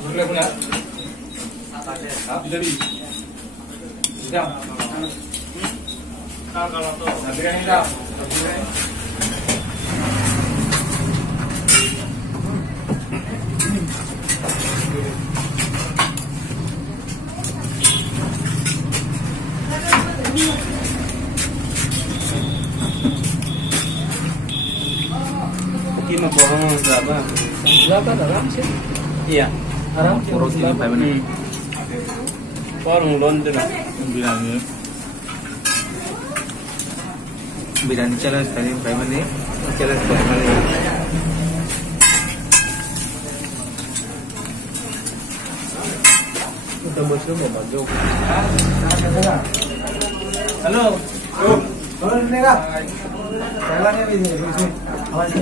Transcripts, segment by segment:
Ini mau borong berapa? Berapa dalam sih? Iya. Arang Borong 5 menit. Borong London. Biryani challenge 5 menit. Challenge 5 menit. Kita musuh mau bantu. Halo. Halo Nega. Jalannya di sini. Awas.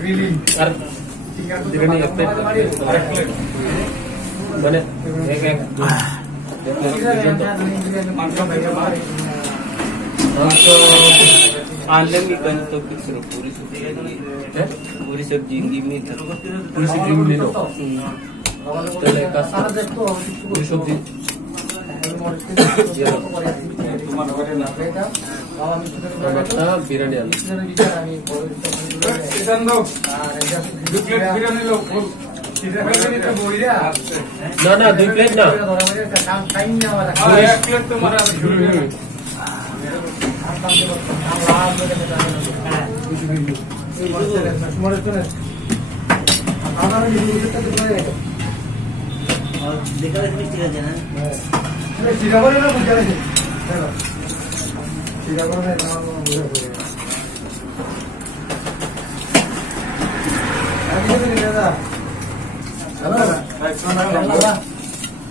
Grilling. Biryani एक plate बने एक आलम की गंज तो किस रो पूरी सब्जी में पूरी सब्जी ले लो चले का पूरी सब्जी बिरयानी ना ना 2 प्लेट ना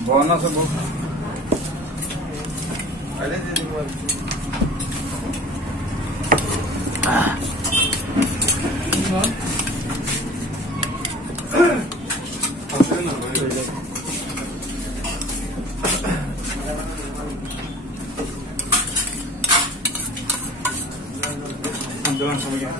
Bonus सब Jangan sama ya.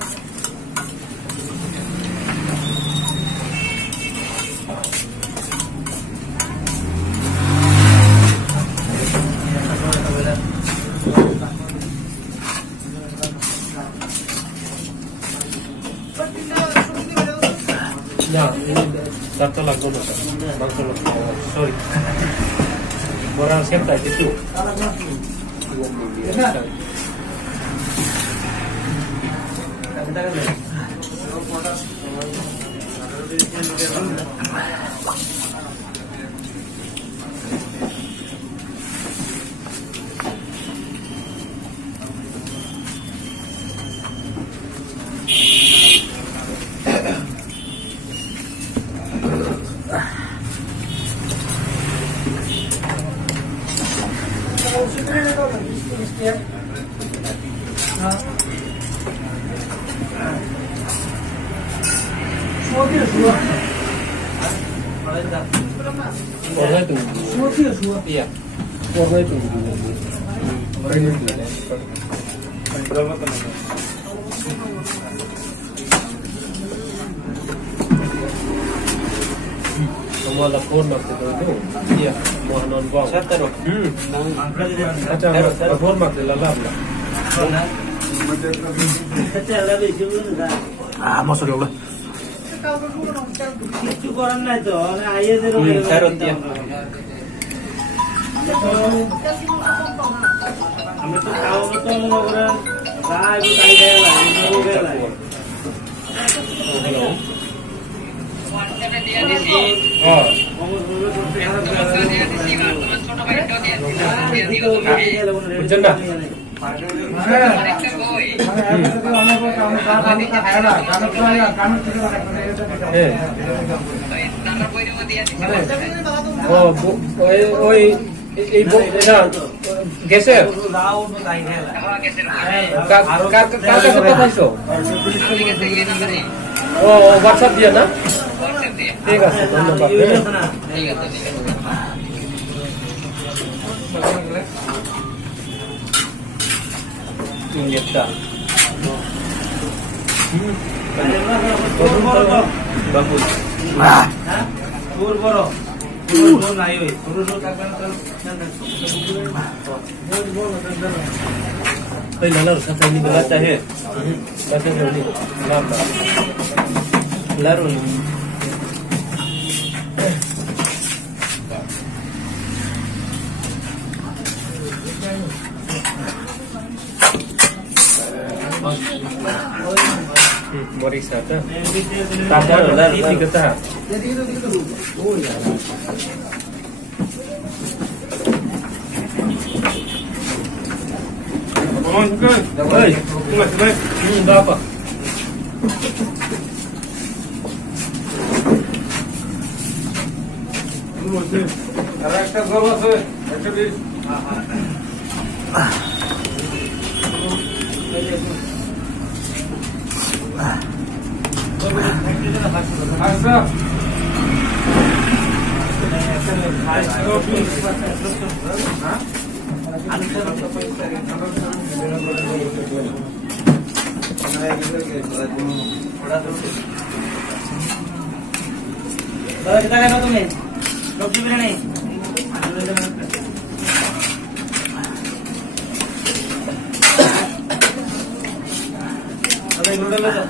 Ya, ini satu lagu loh, sorry. Orang siapa itu? Warna itu. Iya. Warna itu. Kamu ada phone waktu itu? Iya. Mau nonton. Saya taruh. Ada phone waktu lalap lah. Ah, masuk ya Allah. কিছু করার নাই তো আইএদের আমরা তো খাওয়াবো তো মনে করেন রায় তাই বুঝছেন না গ্যাসের কার কাছে পাঠাইছো? ও হোয়াটসঅ্যাপ দিয়ে না? ঠিক আছে, ধন্যবাদ। ইঞ্জেকটা lalu saya ini baca he, baca ini, lalu Boris ada, tak ada ini kita. Oh ya. Berapa? একটা জল আছে একটা দিস kita lihat तुम्हें लोग भी नहीं अरे नूडल ले जाओ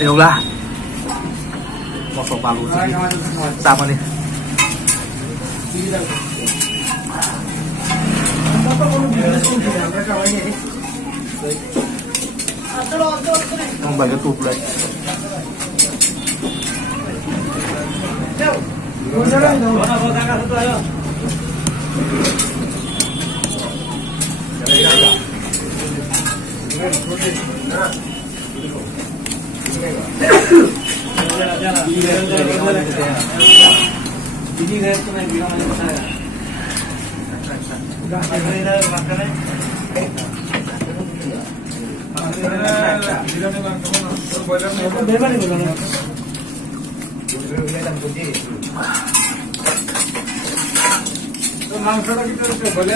Điều là một phòng vào luôn sao mà đi Bagian tuh lagi. মাংসটা কিন্তু বলে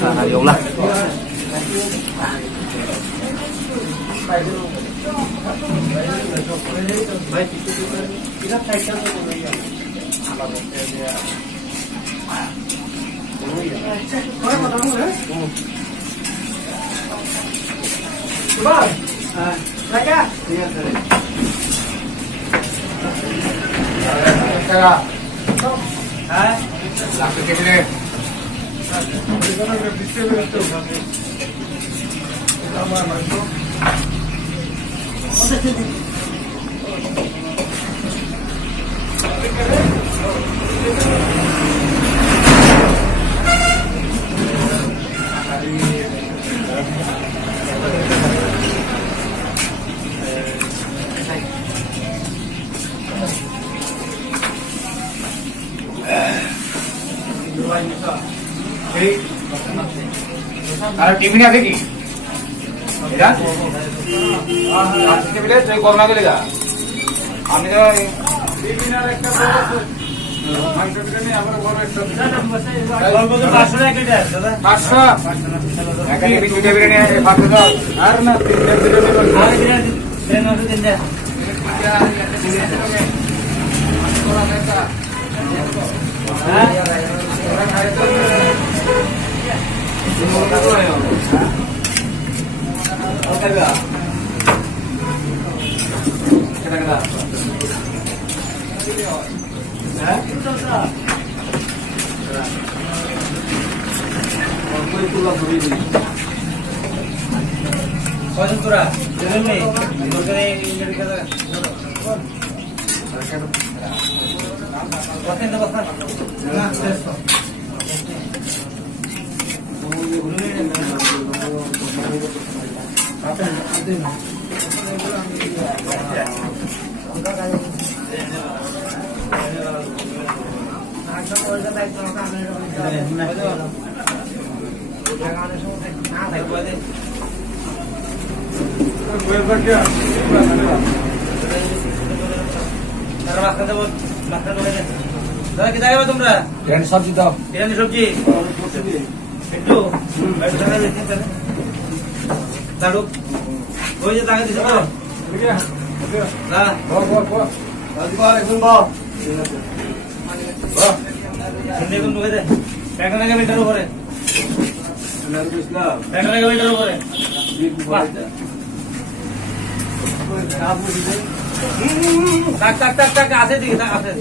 Nah, yaulah. আর টিফিন আছে কি এটা টেবিলে তুই করোনা গেলে গা আমি তো টিফিনের একটা বড় আছে মাংস বিরিয়ানি আবার বড় একটা পাঁচশো একটা টিফিন দুইটা বিরিয়ানি 500 দাও আর না তিনটা বিরিয়ানি তোমরা সবজি দাও বিরিয়ানি সবজি একটু দাঁড়ুক ওই যে টাকা দিছে তো না দেখুন ঢুকে দে টাকা টাকা মিটার উপরে টাকা টাকা মিটার উপরে টাক টাক টাক টাক আছে দিকে টাক আছে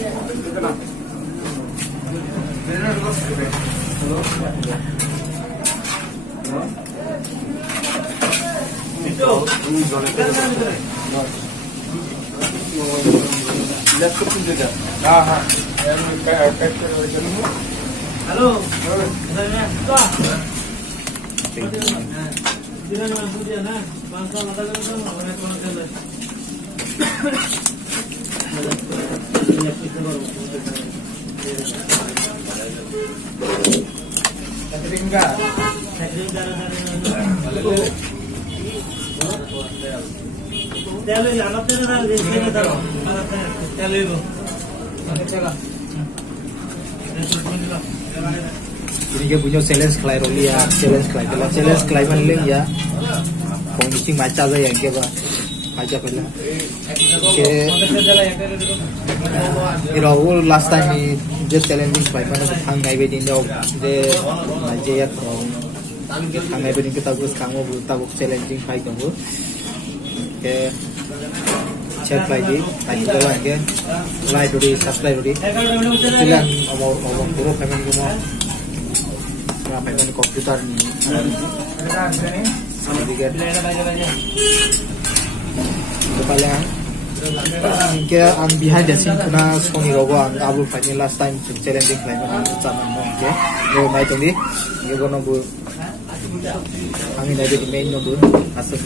Halo. Jangan langsung dia nah. Bangsa mata kan orang orang Ini dia punya challenge kelai roli ya, challenge kelai mana ya, kondisi macam apa yang kita macam apa lah. Rahul last time ni just challenging kelai mana hang ngai bedin jauh, de macam ya hang ngai bedin kita bus kamu tabuk challenging kelai kamu, ke share kelai di, like kalau yang ke like dulu, subscribe dulu, silang omong puro family kamu. Apa ini komputer ni? Kepala Kaya ang behind the scene kuna Sony logo ang abul fight ni last time challenging climb ang sama mo okay. Yo mai tungdi yo gono bu ang ina di main no bu asas.